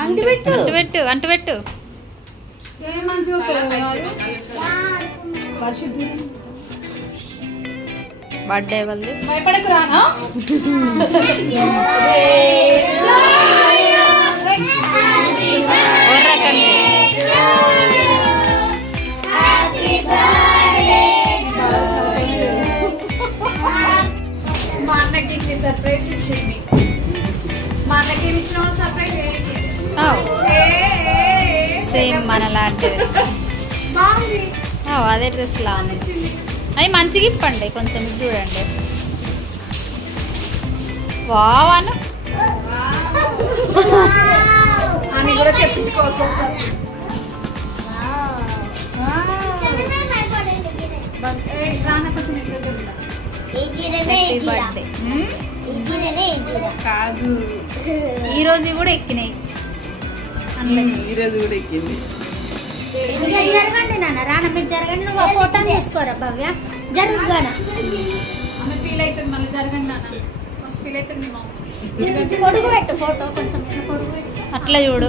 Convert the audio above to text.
అంటు birthday వాళ్ళది భయపడకు రానా మా అన్నకి సర్ప్రైజ్ ఇచ్చింది మా అన్నకి ఇచ్చిన సర్ప్రైజ్ సేమ్ మన లాంటిది బాగుంది అదే డ్రెస్ లా ఉంది అది మంచిగా ఇప్పండి కొంచెం చూడండి వాను అని కూడా చెప్పించుకోవచ్చు కాదు ఈ రోజు కూడా ఎక్కినాయి ఈరోజు కూడా ఎక్కింది జరగండి నాన్న రాన మీరు జరగండి నువ్వు ఫోటో తీసుకోరా భవ్య జరుగుగానా ఆమె ఫీల్ అవుతుంది మళ్ళీ జరగండి నాన్న మస్తు ఫీల్ అవుతుంది మా పొడుగు పెట్టు ఫోటో కొంచెం పొడుగు పెట్టు అట్లా చూడు